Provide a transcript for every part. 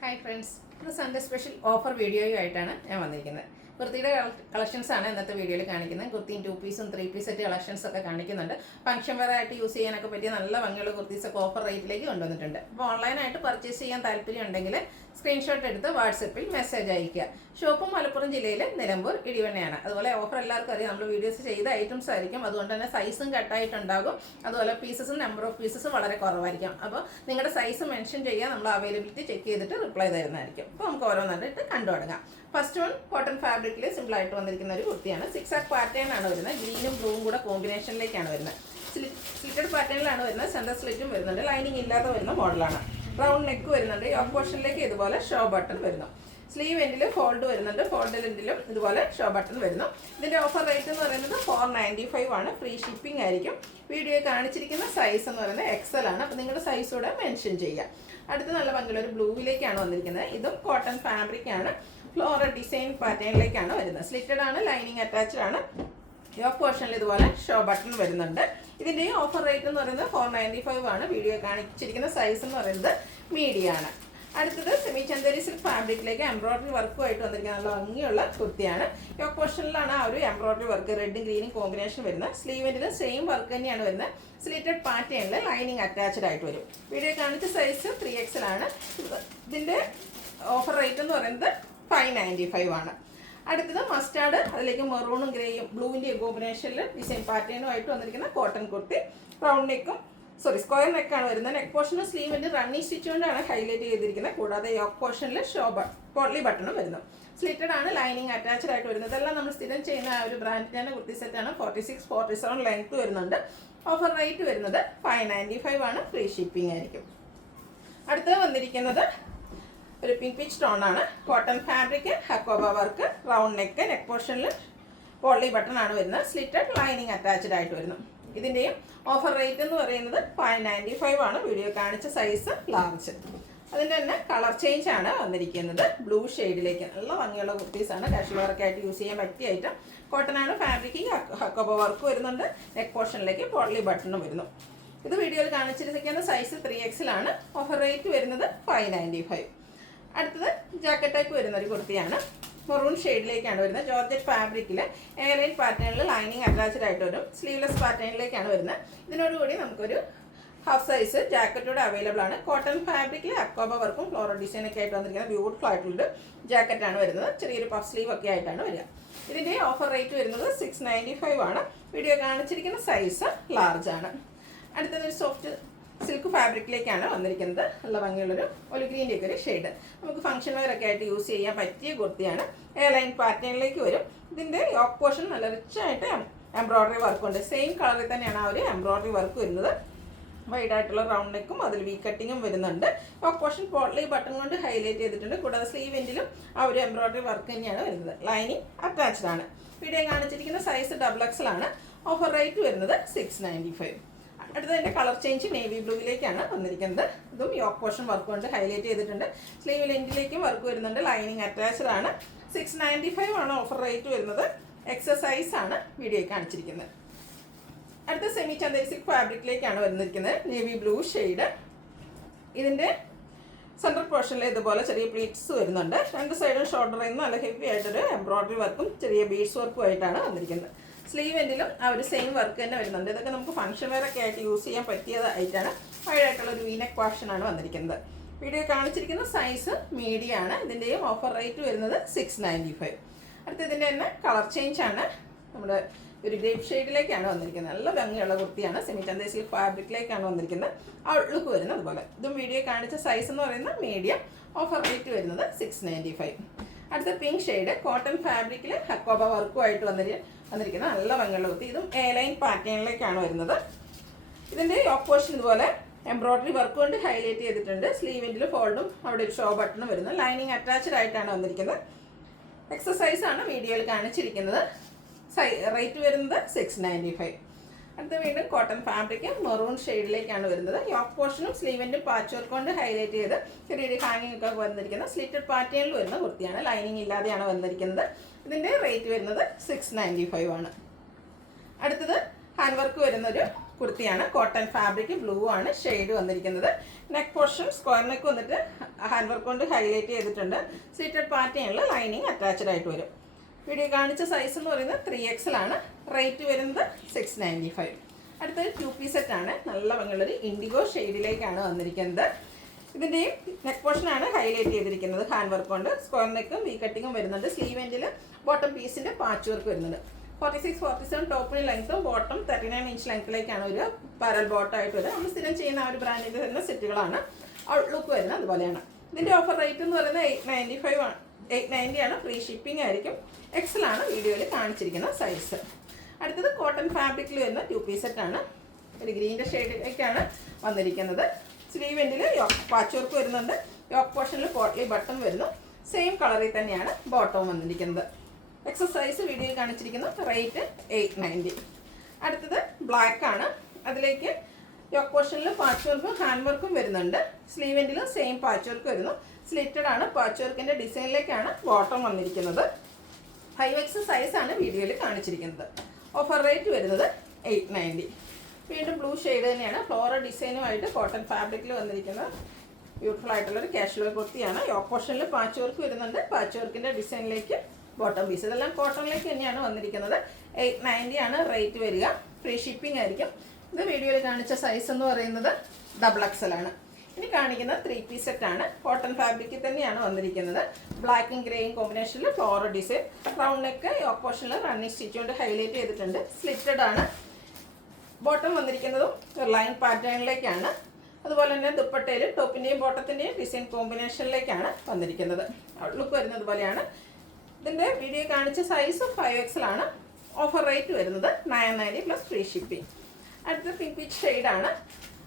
Hi friends, ഇത് Sunday special offer വീഡിയോയുമായിട്ടാണ് ഞാൻ വന്നിരിക്കുന്നത്. കുർത്തിയുടെ കളക്ഷൻസ് ആണ് ഇന്നത്തെ വീഡിയോയിൽ കാണിക്കുന്നത്. കുർത്തിയും 2 പീസും 3 പീസ് സെറ്റ് കളക്ഷൻസ് ഒക്കെ കാണിക്കുന്നുണ്ട്. ഫംഗ്ഷൻ വെയർ ആയിട്ട് യൂസ് ചെയ്യാനൊക്കെ പറ്റിയ നല്ല ഭംഗിയുള്ള കുർത്തീസൊക്കെ ഓഫർ റേറ്റിലേക്ക് കൊണ്ടുവന്നിട്ടുണ്ട്. അപ്പോൾ ഓൺലൈനായിട്ട് പർച്ചേസ് ചെയ്യാൻ താല്പര്യം ഉണ്ടെങ്കിൽ സ്ക്രീൻഷോട്ട് എടുത്ത് വാട്സപ്പിൽ മെസ്സേജ് അയയ്ക്കുക. ഷോപ്പും മലപ്പുറം ജില്ലയിൽ നിലമ്പൂർ ഇടിവണ്ണയാണ്. അതുപോലെ ഓഫർ എല്ലാവർക്കും അറിയാം, നമ്മൾ വീഡിയോസ് ചെയ്ത ഐറ്റംസ് ആയിരിക്കും. അതുകൊണ്ട് തന്നെ സൈസും കട്ടായിട്ടുണ്ടാകും. അതുപോലെ പീസസും നമ്പർ ഓഫ് പീസസും വളരെ കുറവായിരിക്കും. അപ്പോൾ നിങ്ങളുടെ സൈസ് മെൻഷൻ ചെയ്യുക, നമ്മൾ അവൈലബിലിറ്റി ചെക്ക് ചെയ്തിട്ട് റിപ്ലൈ തരുന്നതായിരിക്കും. അപ്പോൾ നമുക്ക് ഓരോന്നായിട്ട് കണ്ടു തുടങ്ങാം. ഫസ്റ്റ് വൺ കോട്ടൺ ഫാബ്രിക്കിൽ സിമ്പിളായിട്ട് വന്നിരിക്കുന്ന ഒരു കുർത്തിയാണ്. 6 ആക്ക് പാറ്റേൺ ആണ് വരുന്നത്. ഗ്രീനും ബ്ലൂവും കൂടെ കോമ്പിനേഷനിലേക്കാണ് വരുന്നത്. സ്ലിറ്റഡ് പാറ്റേണിലാണ് വരുന്നത്. സെൻറ്റർ സ്ലിറ്റും വരുന്നുണ്ട്. ലൈനിങ് ഇല്ലാതെ വരുന്ന മോഡലാണ്. റൗണ്ട് നെക്ക് വരുന്നുണ്ട്. യോക്ക് പോർഷനിലേക്ക് ഇതുപോലെ ഷോ ബട്ടൺ വരുന്നു. സ്ലീവ് എൻഡിൽ ഫോൾഡ് വരുന്നുണ്ട്. ഫോൾഡ് എൻഡിലും ഇതുപോലെ ഷോ ബട്ടൺ വരുന്നു. ഇതിൻ്റെ ഓഫർ റേറ്റ് എന്ന് പറയുന്നത് 495 ആണ്. ഫ്രീ ഷിപ്പിംഗ് ആയിരിക്കും. വീഡിയോ കാണിച്ചിരിക്കുന്ന സൈസ് എന്ന് പറയുന്നത് XL ആണ്. അപ്പോൾ നിങ്ങളുടെ സൈസ് കൂടെ മെൻഷൻ ചെയ്യുക. അടുത്ത നല്ല ഭംഗിയുള്ള ഒരു ബ്ലൂവിലേക്കാണ് വന്നിരിക്കുന്നത്. ഇതും കോട്ടൺ ഫാബ്രിക് ആണ്. ഫ്ലോറൽ ഡിസൈൻ പാറ്റേണിലേക്കാണ് വരുന്നത്. സ്ലിറ്റഡ് ആണ്. ലൈനിങ് അറ്റാച്ച്ഡ് ആണ്. യോക്ക് പോർഷനിൽ ഇതുപോലെ ഷോ ബട്ടൺ വരുന്നുണ്ട്. ഇതിൻ്റെയും ഓഫർ റേറ്റ് എന്ന് പറയുന്നത് 495 ആണ്. വീഡിയോ കാണിച്ചിരിക്കുന്ന സൈസ് എന്ന് പറയുന്നത് മീഡിയം ആണ്. അടുത്തത് സെമി ചന്ദേരി സിൽക്ക് ഫാബ്രിക്കിലേക്ക് എംബ്രോയിഡറി വർക്കുമായിട്ട് വന്നിരിക്കുന്ന നല്ല ഭംഗിയുള്ള കുർത്തിയാണ്. യോക്ക് പോർഷനിലാണ് ആ ഒരു എംബ്രോയിഡറി വർക്ക് റെഡും ഗ്രീനും കോമ്പിനേഷൻ വരുന്നത്. സ്ലീവിൻ്റെ സെയിം വർക്ക് തന്നെയാണ് വരുന്നത്. സ്ലിറ്റഡ് പാറ്റേണിൽ ലൈനിങ് അറ്റാച്ച്ഡ് ആയിട്ട് വരും. വീഡിയോ കാണിച്ച സൈസ് 3XL ആണ്. ഇതിൻ്റെ ഓഫർ റേറ്റ് എന്ന് പറയുന്നത് 595 ആണ്. അടുത്തത് മസ്റ്റാർഡ്, അതിലേക്ക് മെറൂണും ഗ്രേയും ബ്ലൂവിൻ്റെയും കോമ്പിനേഷനിൽ ഡിസൈൻ പാറ്റേണുമായിട്ട് വന്നിരിക്കുന്ന കോട്ടൺ കുർത്തി. റൗണ്ട് നെക്കും സ്ക്വയർ നെക്കാണ് വരുന്നത്. നെക്ക് പോർഷനും സ്ലീവിൻ്റെ റണ്ണിങ് സ്റ്റിച്ച് കൊണ്ടാണ് ഹൈലൈറ്റ് ചെയ്തിരിക്കുന്നത്. കൂടാതെ യോക്ക് പോർഷനിൽ പോട്ട്ലി ബട്ടണും വരുന്നു. സ്ലിറ്റഡ് ആണ്. ലൈനിങ് അറ്റാച്ച്ഡ് ആയിട്ട് വരുന്നത്. ഇതെല്ലാം നമ്മൾ സ്ഥിരം ചെയ്യുന്ന ആ ഒരു ബ്രാൻഡിൻ്റെ കുർത്തി സെറ്റാണ്. 46, 47 ലെങ്ത് വരുന്നുണ്ട്. ഓഫർ റേറ്റ് വരുന്നത് 595 ആണ്. ഫ്രീ ഷിപ്പിംഗ് ആയിരിക്കും. അടുത്തത് വന്നിരിക്കുന്നത് ഒരു പിങ്ക് പീച്ച് ടോൺ ആണ്. Cotton fabric, hakoba work, round neck, neck പോർഷനിൽ പോട്ട്ലി ബട്ടൺ ആണ് വരുന്നത്. സ്ലിറ്റഡ് ലൈനിങ് അറ്റാച്ച്ഡ് ആയിട്ട് വരുന്നു. ഇതിൻ്റെയും ഓഫർ റേറ്റ് എന്ന് പറയുന്നത് 595 ആണ്. വീഡിയോ കാണിച്ച സൈസ് ലാർജ്. അതിൻ്റെ തന്നെ കളർ ചേഞ്ച് ആണ് വന്നിരിക്കുന്നത്. ബ്ലൂ ഷെയ്ഡിലേക്ക് നല്ല ഭംഗിയുള്ള കുർത്തീസാണ്. കാഷ്വൽ വർക്കായിട്ട് യൂസ് ചെയ്യാൻ പറ്റിയ ഐറ്റം. കോട്ടൺ ആണ്. ഫാബ്രിക് ഹക്കോബ വർക്ക് വരുന്നുണ്ട്. നെക്ക് പോർഷനിലേക്ക് പോട്ട്ലി ബട്ടണും വരുന്നു. ഇത് വീഡിയോയിൽ കാണിച്ചിരിക്കുന്ന സൈസ് 3XL ആണ്. ഓഫർ റേറ്റ് വരുന്നത് 595. അടുത്തത് ജാക്കറ്റ് ടൈപ്പ് വരുന്ന ഒരു കുർത്തിയാണ്. മെറൂൺ ഷെയ്ഡിലേക്കാണ് വരുന്നത്. ജോർജറ്റ് ഫാബ്രിക്കിൽ എയർലൈൻ പാറ്റേണിൽ ലൈനിങ് അറ്റാച്ച്ഡ് ആയിട്ട് വരും. സ്ലീവ്ലെസ് പാറ്റേണിലേക്കാണ് വരുന്നത്. ഇതിനോടുകൂടി നമുക്കൊരു ഹാഫ് സൈസ് ജാക്കറ്റോടെ അവൈലബിൾ ആണ്. കോട്ടൺ ഫാബ്രിക്കിൽ അക്കോബ വർക്കും ഫ്ലോറൽ ഡിസൈനൊക്കെ ആയിട്ട് വന്നിരിക്കുന്ന ബ്യൂട്ടിഫുൾ ആയിട്ടുള്ളൊരു ജാക്കറ്റാണ് വരുന്നത്. ചെറിയൊരു പഫ് സ്ലീവ് ഒക്കെ ആയിട്ടാണ് വരിക. ഇതിൻ്റെ ഓഫർ റേറ്റ് വരുന്നത് 695 ആണ്. വീഡിയോ കാണിച്ചിരിക്കുന്ന സൈസ് ലാർജ് ആണ്. അടുത്തതൊരു സോഫ്റ്റ് സിൽക്ക് ഫാബ്രിക്കിലേക്കാണ് വന്നിരിക്കുന്നത്. നല്ല ഭംഗിയുള്ളൊരു ഒലിഗ്രീൻ്റെ ഒക്കെ ഒരു ഷെയ്ഡ്. നമുക്ക് ഫംഗ്ഷൻ വെയർ ഒക്കെ ആയിട്ട് യൂസ് ചെയ്യാൻ പറ്റിയ കുർത്തിയാണ്. എയർലൈൻ പാറ്റേണിലേക്ക് വരും. ഇതിൻ്റെ യോക്ക് പോർഷൻ നല്ല റിച്ചായിട്ട് എംബ്രോയിഡറി വർക്കുണ്ട്. സെയിം കളറിൽ തന്നെയാണ് ആ ഒരു എംബ്രോയിഡറി വർക്ക് വരുന്നത്. വൈഡായിട്ടുള്ള റൗണ്ട് നെക്കും അതിൽ വി കട്ടിങ്ങും വരുന്നുണ്ട്. യോക്ക് പോർഷൻ പോട്ട്ലി ബട്ടൺ കൊണ്ട് ഹൈലൈറ്റ് ചെയ്തിട്ടുണ്ട്. കൂടാതെ സ്ലീവിൻ്റിലും ആ ഒരു എംബ്രോയിഡറി വർക്ക് തന്നെയാണ് വരുന്നത്. ലൈനിങ് അറ്റാച്ച്ഡ് ആണ്. വീഡിയോ കാണിച്ചിരിക്കുന്ന സൈസ് XXL ആണ്. ഓഫർ റേറ്റ് വരുന്നത് 695. അടുത്തതിൻ്റെ കളർ ചേഞ്ച് നേവി ബ്ലൂവിലേക്കാണ് വന്നിരിക്കുന്നത്. ഇതും യോക്ക് പോർഷൻ വർക്ക് കൊണ്ട് ഹൈലൈറ്റ് ചെയ്തിട്ടുണ്ട്. സ്ലീവ് ലെൻറ്റിലേക്കും വർക്ക് വരുന്നുണ്ട്. ലൈനിങ് അറ്റാച്ച്ഡ് ആണ്. 695 ആണ് ഓഫർ റേറ്റ് വരുന്നത്. എക്സസൈസ് ആണ് വീഡിയോ കാണിച്ചിരിക്കുന്നത്. അടുത്ത സെമി ചന്ദേരി സിൽക്ക് ഫാബ്രിക്കിലേക്കാണ് വന്നിരിക്കുന്നത്. Navy blue shade. ഇതിൻ്റെ സെൻട്രൽ പോർഷനിൽ ഇതുപോലെ ചെറിയ പ്ലീറ്റ്സ് വരുന്നുണ്ട്. രണ്ട് സൈഡും ഷോൾഡറിൽ നിന്ന് നല്ല ഹെവി ആയിട്ടൊരു എംബ്രോയിഡറി വർക്കും ചെറിയ ബീഡ്സ് വർക്കും ആയിട്ടാണ് വന്നിരിക്കുന്നത്. സ്ലീവ് എൻഡിലും ആ ഒരു സെയിം വർക്ക് തന്നെ വരുന്നുണ്ട്. ഇതൊക്കെ നമുക്ക് ഫംഗ്ഷൻ വെയർ ഒക്കെ ആയിട്ട് യൂസ് ചെയ്യാൻ പറ്റിയതായിട്ടാണ്. വൈഡായിട്ടുള്ള ഒരു വീനെക്ക് പാഷൻ ആണ് വന്നിരിക്കുന്നത്. വീഡിയോ കാണിച്ചിരിക്കുന്ന സൈസ് മീഡിയം ആണ്. ഇതിൻ്റെയും ഓഫർ റേറ്റ് വരുന്നത് 695. അടുത്ത ഇതിൻ്റെ തന്നെ കളർ ചേഞ്ച് ആണ്. നമ്മുടെ ഒരു ഗ്രേപ്പ് ഷെയ്ഡിലേക്കാണ് വന്നിരിക്കുന്നത്. നല്ല ഭംഗിയുള്ള കുർത്തിയാണ്. സെമി ചന്ദേരി സിൽക്ക് ഫാബ്രിക്കിലേക്കാണ് വന്നിരിക്കുന്നത്. ഔട്ട്ലുക്ക് വരുന്നത് അതുപോലെ. ഇതും വീഡിയോ കാണിച്ച സൈസ് എന്ന് പറയുന്നത് മീഡിയം. ഓഫർ റേറ്റ് വരുന്നത് 695. അടുത്ത പിങ്ക് ഷെയ്ഡ് കോട്ടൺ ഫാബ്രിക്കിൽ ഹക്കോബ വർക്കുമായിട്ട് വന്നിരിക്കുന്ന നല്ല ഭംഗിയുള്ള കുർത്തി. ഇതും എയർലൈൻ പാറ്റേണിലേക്കാണ് വരുന്നത്. ഇതിൻ്റെ യോക്ക് പോർഷൻ ഇതുപോലെ എംബ്രോയിഡറി വർക്ക് കൊണ്ട് ഹൈലൈറ്റ് ചെയ്തിട്ടുണ്ട്. സ്ലീവിൻ്റെ ഫോൾഡും അവിടെ ഒരു ഷോ ബട്ടണും വരുന്നത്. ലൈനിങ് അറ്റാച്ച്ഡ് ആയിട്ടാണ് വന്നിരിക്കുന്നത്. എക്സസൈസ് ആണ് വീഡിയോയിൽ കാണിച്ചിരിക്കുന്നത്. റേറ്റ് വരുന്നത് 695. അടുത്ത വീണ്ടും കോട്ടൺ ഫാബ്രിക് മെറൂൺ ഷെയ്ഡിലേക്കാണ് വരുന്നത്. യോക്ക് പോർഷനും സ്ലീവിൻ്റെ പാച്ച് വർക്ക് കൊണ്ട് ഹൈലൈറ്റ് ചെയ്ത് ചെറിയൊരു ഹാങ്ങിങ് ഒക്കെ വന്നിരിക്കുന്ന സ്ലിറ്റഡ് പാറ്റേണിൽ വരുന്ന കുർത്തിയാണ്. ലൈനിങ് ഇല്ലാതെയാണ് വന്നിരിക്കുന്നത്. ഇതിൻ്റെ റേറ്റ് വരുന്നത് 695 ആണ്. അടുത്തത് ഹാൻഡ് വർക്ക് വരുന്നൊരു കുർത്തിയാണ്. കോട്ടൺ ഫാബ്രിക്, ബ്ലൂ ആണ് ഷെയ്ഡ് വന്നിരിക്കുന്നത്. നെക്ക് പോർഷൻ സ്ക്വയർ നെക്ക് വന്നിട്ട് ഹാൻഡ് വർക്ക് കൊണ്ട് ഹൈലൈറ്റ് ചെയ്തിട്ടുണ്ട്. സീറ്റഡ് പാറ്റേണിൽ ലൈനിങ് അറ്റാച്ച്ഡ് ആയിട്ട് വരും. വീഡിയോ കാണിച്ച സൈസ് എന്ന് പറയുന്നത് 3XL ആണ്. റേറ്റ് വരുന്നത് 695. അടുത്തത് 2 പീസ് സെറ്റാണ്. നല്ല ഭംഗിയുള്ളൊരു ഇൻഡിഗോ ഷെയ്ഡിലേക്കാണ് വന്നിരിക്കുന്നത്. ഇതിൻ്റെയും നെക്ക് പോർഷനാണ് ഹൈലൈറ്റ് ചെയ്തിരിക്കുന്നത്. ഹാൻഡ് വർക്ക് കൊണ്ട് സ്ക്വയർ നെക്കും വി കട്ടിങ്ങും വരുന്നുണ്ട്. സ്ലീവ് എൻഡിൽ ബോട്ടം പീസിൻ്റെ പാച്ച് വർക്ക് വരുന്നുണ്ട്. 46-47 ടോപ്പിന് ലെങ്ത്തും ബോട്ടം 39 ഇഞ്ച് ലെങ്ത്തിലേക്കാണ് ഒരു പാരൽ ബോട്ടമായിട്ട് വരിക. നമ്മൾ സ്ഥിരം ചെയ്യുന്ന ആ ഒരു ബ്രാൻഡിൻ്റെ തന്നെ സെറ്റുകളാണ്. ഔട്ട്ലുക്ക് വരുന്നത് അതുപോലെയാണ്. ഇതിൻ്റെ ഓഫർ റേറ്റ് എന്ന് പറയുന്നത് 895 ആണ്. 890 ആണ്. ഫ്രീ ഷിപ്പിംഗ് ആയിരിക്കും. XL ആണ് വീഡിയോയിൽ കാണിച്ചിരിക്കുന്ന സൈസ്. അടുത്തത് കോട്ടൺ ഫാബ്രിക്കിൽ വരുന്ന 2 പീസ് സെറ്റാണ്. ഒരു ഗ്രീൻ്റെ ഷെയ്ഡിലേക്കാണ് വന്നിരിക്കുന്നത്. സ്ലീവ് എൻഡിൽ പാച്ച് വർക്ക് വരുന്നുണ്ട്. യോക്ക് പോർഷനിൽ പോട്ട്ലി ബട്ടൺ വരുന്നു. സെയിം കളറിൽ തന്നെയാണ് ബോട്ടവും വന്നിരിക്കുന്നത്. എക്സസൈസ് വീഡിയോയിൽ കാണിച്ചിരിക്കുന്നു. റേറ്റ് 890. അടുത്തത് ബ്ലാക്ക് ആണ്. അതിലേക്ക് യോക്ക് പോർഷനിൽ പാച്ച് വർക്കും ഹാൻഡ് വർക്കും വരുന്നുണ്ട്. സ്ലീവ് എൻഡിലും സെയിം പാച്ച് വർക്ക് വരുന്നു. സ്ലിറ്റഡ് ആണ്. പാച്ച് വർക്കിൻ്റെ ഡിസൈനിലേക്കാണ് ബോട്ടം വന്നിരിക്കുന്നത്. 5X സൈസാണ് വീഡിയോയിൽ കാണിച്ചിരിക്കുന്നത്. ഓഫർ റേറ്റ് വരുന്നത് 890. വീണ്ടും ബ്ലൂ ഷെയ്ഡ് തന്നെയാണ്. ഫ്ലോറൽ ഡിസൈനുമായിട്ട് കോട്ടൺ ഫാബ്രിക്കിൽ വന്നിരിക്കുന്നത് ബ്യൂട്ടിഫുൾ ആയിട്ടുള്ളൊരു കാഷ്വൽ കുർത്തിയാണ്. യോക്ക് പോർഷനിൽ പാച്ച് വർക്ക് വരുന്നുണ്ട്. പാച്ച് വർക്കിൻ്റെ ഡിസൈനിലേക്ക് ബോട്ടം പീസ്. ഇതെല്ലാം കോട്ടണിലേക്ക് തന്നെയാണ് വന്നിരിക്കുന്നത്. 890 ആണ് റേറ്റ് വരിക. ഫ്രീ ഷിപ്പിംഗ് ആയിരിക്കും. ഇത് വീഡിയോയിൽ കാണിച്ച സൈസ് എന്ന് പറയുന്നത് XXL ആണ്. ഇനി കാണിക്കുന്ന 3 പീസ് സെറ്റാണ്. കോട്ടൺ ഫാബ്രിക്കിൽ തന്നെയാണ് വന്നിരിക്കുന്നത്. ബ്ലാക്കും ഗ്രേയും കോമ്പിനേഷനിൽ floral design. Round neck yoke പോർഷനിൽ റണ്ണിങ് സ്റ്റിച്ച് കൊണ്ട് ഹൈലൈറ്റ് ചെയ്തിട്ടുണ്ട്. സ്ലിറ്റഡ് ആണ്. ബോട്ടം വന്നിരിക്കുന്നതും ലൈൻ പാറ്റേണിലേക്കാണ്. അതുപോലെ തന്നെ ദുപ്പട്ടയിൽ ടോപ്പിൻ്റെയും ബോട്ടത്തിൻ്റെയും ഡിസൈൻ കോമ്പിനേഷനിലേക്കാണ് വന്നിരിക്കുന്നത്. ഔട്ട്ലുക്ക് വരുന്നത് പോലെയാണ്. ഇതിൻ്റെ വീഡിയോ കാണിച്ച സൈസ് 5XL ആണ്. ഓഫർ റേറ്റ് വരുന്നത് 990 പ്ലസ് ഫ്രീ ഷിപ്പിംഗ്. അടുത്ത പിങ്ക് പീച്ച് ഷെയ്ഡാണ്.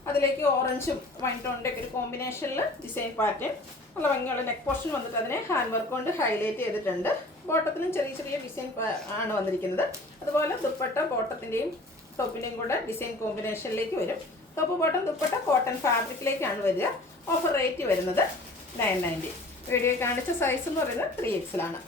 അതിലേക്ക് ഓറഞ്ചും വൈൻ ടോണിൻ്റെ ഒക്കെ ഒരു കോമ്പിനേഷനിൽ ഡിസൈൻ പാറ്റേൺ. നല്ല ഭംഗിയുള്ള നെക്ക് പോർഷൻ വന്നിട്ട് അതിനെ ഹാൻഡ് വർക്ക് കൊണ്ട് ഹൈലൈറ്റ് ചെയ്തിട്ടുണ്ട്. ബോട്ടത്തിനും ചെറിയ ചെറിയ ഡിസൈൻ ആണ് വന്നിരിക്കുന്നത്. അതുപോലെ ദുപ്പട്ട ബോട്ടത്തിൻ്റെയും ടോപ്പിൻ്റെയും കൂടെ ഡിസൈൻ കോമ്പിനേഷനിലേക്ക് വരും. ടോപ്പ് ബോട്ടം ദുപ്പട്ട കോട്ടൺ ഫാബ്രിക്കിലേക്കാണ് വരിക. ഓഫർ റേറ്റ് വരുന്നത് 990. വീഡിയോ കാണിച്ച സൈസ് എന്ന് പറയുന്നത് 3XL ആണ്.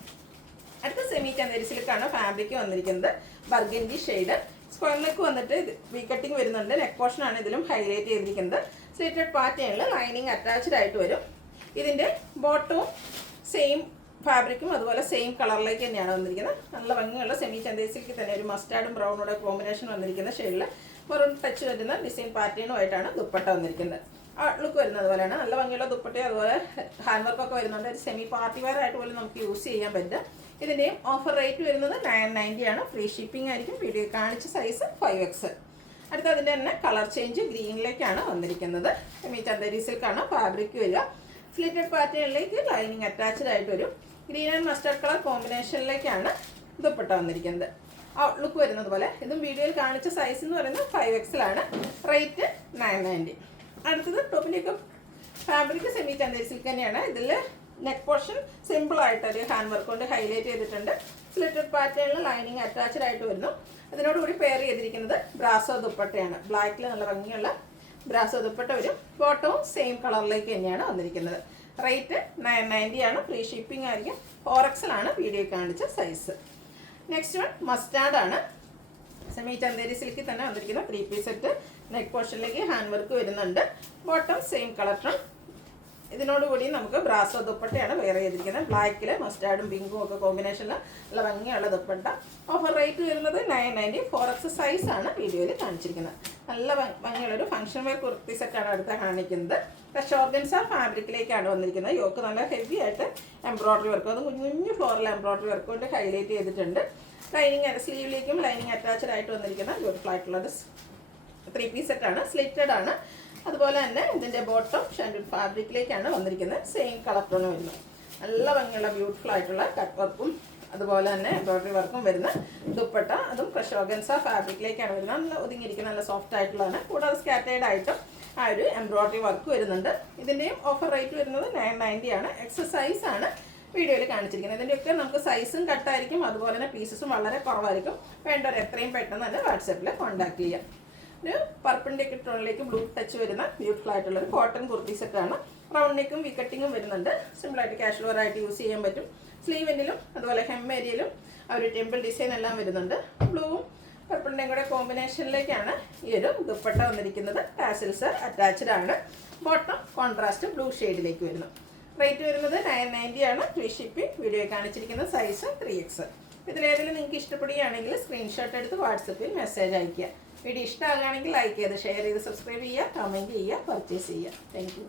അടുത്ത സെമി ചന്ദേരി സിൽക്കാണ് ഫാബ്രിക് വന്നിരിക്കുന്നത്. Burgundy shade. സ്ക്വയർ നെക്ക് വന്നിട്ട് വി കട്ടിങ് വരുന്നുണ്ട്. നെക്ക് പോർഷനാണ് ഇതിലും ഹൈലൈറ്റ് ചെയ്തിരിക്കുന്നത്. സ്ലിറ്റഡ് പാറ്റേണിൽ ലൈനിങ് അറ്റാച്ച്ഡ് ആയിട്ട് വരും. ഇതിൻ്റെ ബോട്ടവും സെയിം ഫാബ്രിക്കും അതുപോലെ സെയിം കളറിലേക്ക് തന്നെയാണ് വന്നിരിക്കുന്നത്. നല്ല ഭംഗിയുള്ള സെമി ചന്ദേരി സിൽക്ക് തന്നെ ഒരു മസ്റ്റാർഡും ബ്രൗണോടെ കോമ്പിനേഷൻ വന്നിരിക്കുന്ന ഷെയ്ഡിൽ വെറും ടച്ച് വരുന്ന ഡിസൈൻ പാറ്റേണുമായിട്ടാണ് ദുപ്പട്ട വന്നിരിക്കുന്നത്. ലുക്ക് വരുന്നത് പോലെയാണ്. നല്ല ഭംഗിയുള്ള ദുപ്പട്ടയും അതുപോലെ ഹാൻഡ് വർക്കൊക്കെ വരുന്നുണ്ട്. ഒരു സെമി പാർട്ടി വെയർ ആയിട്ട് പോലും നമുക്ക് യൂസ് ചെയ്യാൻ പറ്റും. ഇതിൻ്റെയും ഓഫർ റേറ്റ് വരുന്നത് 990 ആണ്. ഫ്രീ ഷിപ്പിംഗ് ആയിരിക്കും. വീഡിയോ കാണിച്ച സൈസ് 5XL. അടുത്ത അതിൻ്റെ തന്നെ കളർ ചേഞ്ച് ഗ്രീനിലേക്കാണ് വന്നിരിക്കുന്നത്. സെമി ചന്ദേരി സിൽക്കാണ് ഫാബ്രിക് വരിക. സ്ലിറ്റഡ് പാറ്റേണിലേക്ക് ലൈനിങ് അറ്റാച്ച്ഡ് ആയിട്ട് വരും. ഗ്രീൻ ആൻഡ് മസ്റ്റർഡ് കളർ കോമ്പിനേഷനിലേക്കാണ് ദുപ്പട്ട വന്നിരിക്കുന്നത്. ഔട്ട്ലുക്ക് വരുന്നത് പോലെ. ഇതും വീഡിയോയിൽ കാണിച്ച സൈസ് എന്ന് പറയുന്നത് 5XL ആണ്. റേറ്റ് 990. അടുത്തത് ടോപ്പിൻ്റെയൊക്കെ ഫാബ്രിക് സെമി ചന്ദേരി സിൽക്ക് തന്നെയാണ്. ഇതിൽ നെക്ക് പോർഷൻ സിമ്പിളായിട്ട് ഒരു ഹാൻഡ് വർക്ക് കൊണ്ട് ഹൈലൈറ്റ് ചെയ്തിട്ടുണ്ട്. സ്ലിറ്റഡ് പാറ്റേണിൽ ലൈനിങ് അറ്റാച്ച്ഡ് ആയിട്ട് വരുന്നു. അതിനോടുകൂടി പെയർ ചെയ്തിരിക്കുന്നത് ബ്രാസോ ദുപ്പട്ടയാണ്. ബ്ലാക്കിൽ നല്ല ഭംഗിയുള്ള ബ്രാസോ ദുപ്പട്ട വരും. ബോട്ടവും സെയിം കളറിലേക്ക് തന്നെയാണ് വന്നിരിക്കുന്നത്. റേറ്റ് 990 ആണ്. ഫ്രീ ഷിപ്പിംഗ് ആയിരിക്കും. 4XL ആണ് വീഡിയോ കാണിച്ച സൈസ്. നെക്സ്റ്റ് വൺ മസ്റ്റാർഡ് ആണ്. സെമി ചന്ദേരി സിൽക്കിൽ തന്നെ വന്നിരിക്കുന്ന 3 പീസ് സെറ്റ്. നെക്ക് പോർഷനിലേക്ക് ഹാൻഡ് വർക്ക് വരുന്നുണ്ട്. Bottom same colour tone. ഇതിനോടുകൂടി നമുക്ക് ബ്രാസോ ദുപ്പട്ടയാണ് വെയർ ചെയ്തിരിക്കുന്നത്. ബ്ലാക്കിൽ മസ്റ്റാർഡും പിങ്കും ഒക്കെ കോമ്പിനേഷനിൽ നല്ല ഭംഗിയുള്ള ദുപ്പട്ട. ഓഫർ റേറ്റ് വരുന്നത് 990. 4XL സൈസാണ് വീഡിയോയിൽ കാണിച്ചിരിക്കുന്നത്. നല്ല ഭംഗിയുള്ളൊരു ഫംഗ്ഷൻ വെയർ കുർത്തി സെറ്റാണ് അടുത്ത കാണിക്കുന്നത്. പക്ഷേ ഓർഗൻസ ഫാബ്രിക്കിലേക്കാണ് വന്നിരിക്കുന്നത്. യോക്ക് നല്ല ഹെവി ആയിട്ട് എംബ്രോയ്ഡറി വർക്ക്, അത് കുഞ്ഞു കുഞ്ഞു ഫ്ലോറൽ എംബ്രോയ്ഡറി വർക്ക് കൊണ്ട് ഹൈലൈറ്റ് ചെയ്തിട്ടുണ്ട്. ലൈനിങ് സ്ലീവിലേക്കും ലൈനിങ് അറ്റാച്ച്ഡ് ആയിട്ട് വന്നിരിക്കുന്ന ബ്യൂട്ടിഫുൾ ആയിട്ടുള്ളത് 3 പീസ് സെറ്റാണ്. സ്ലിറ്റഡ് ആണ്. അതുപോലെ തന്നെ ഇതിൻ്റെ ബോട്ടം ഷാൻഡൂൺ ഫാബ്രിക്കിലേക്കാണ് വന്നിരിക്കുന്നത്. സെയിം കളർ ടോൺ വരുന്നു. നല്ല ഭംഗിയുള്ള ബ്യൂട്ടിഫുൾ ആയിട്ടുള്ള കട്ട് വർക്കും അതുപോലെ തന്നെ എംബ്രോയ്ഡറി വർക്കും വരുന്ന ദുപ്പട്ട. അതും ഫ്രഷ് ഓർഗൻസ ഫാബ്രിക്കിലേക്കാണ് വരുന്നത്. നല്ല ഒതുങ്ങിയിരിക്കുന്ന നല്ല സോഫ്റ്റ് ആയിട്ടുള്ളതാണ്. കൂടാതെ സ്കാറ്റേർഡ് ആയിട്ടും ആ ഒരു എംബ്രോയ്ഡറി വർക്ക് വരുന്നുണ്ട്. ഇതിൻ്റെയും ഓഫർ റേറ്റ് വരുന്നത് 990 ആണ്. എക്സസൈസ് ആണ് വീഡിയോയിൽ കാണിച്ചിരിക്കുന്നത്. ഇതിൻ്റെയൊക്കെ നമുക്ക് സൈസും കട്ടായിരിക്കും. അതുപോലെ തന്നെ പീസസും വളരെ കുറവായിരിക്കും. വേണ്ടവർ എത്രയും പെട്ടെന്ന് തന്നെ വാട്സാപ്പിൽ കോൺടാക്ട് ചെയ്യാം. ഒരു പർപ്പിളിൻ്റെ ടോണിലേക്ക് ബ്ലൂ ടച്ച് വരുന്ന ബ്യൂട്ടിഫുൾ ആയിട്ടുള്ളൊരു കോട്ടൺ കുർത്തി സെറ്റാണ്. റൗണ്ട് നെക്കും വി കട്ടിങ്ങും വരുന്നുണ്ട്. സിമ്പിളായിട്ട് കാഷ്വൽ ആയിട്ട് യൂസ് ചെയ്യാൻ പറ്റും. സ്ലീവിലും അതുപോലെ ഹെം ഏരിയയിലും ആ ഒരു ടെമ്പിൾ ഡിസൈൻ എല്ലാം വരുന്നുണ്ട്. ബ്ലൂവും പർപ്പിളിൻ്റെയും കൂടെ കോമ്പിനേഷനിലേക്കാണ് ഈ ഒരു ദുപ്പട്ട വന്നിരിക്കുന്നത്. ടാസിൽസ് അറ്റാച്ച്ഡ് ആണ്. ബോട്ടം കോൺട്രാസ്റ്റ് ബ്ലൂ ഷെയ്ഡിലേക്ക് വരുന്നു. റേറ്റ് വരുന്നത് 990 ആണ്. Free shipping. വീഡിയോ കാണിച്ചിരിക്കുന്ന സൈസ് 3X. ഇതിലേതെങ്കിലും നിങ്ങൾക്ക് ഇഷ്ടപ്പെടുകയാണെങ്കിൽ സ്ക്രീൻഷോട്ട് എടുത്ത് വാട്സപ്പിൽ മെസ്സേജ് അയയ്ക്കുക. വീഡിയോ ഇഷ്ടമാകുകയാണെങ്കിൽ ലൈക്ക് ചെയ്ത് ഷെയർ ചെയ്ത് സബ്സ്ക്രൈബ് ചെയ്യുക, കമൻറ്റ് ചെയ്യുക, പർച്ചേസ് ചെയ്യുക. Thank you.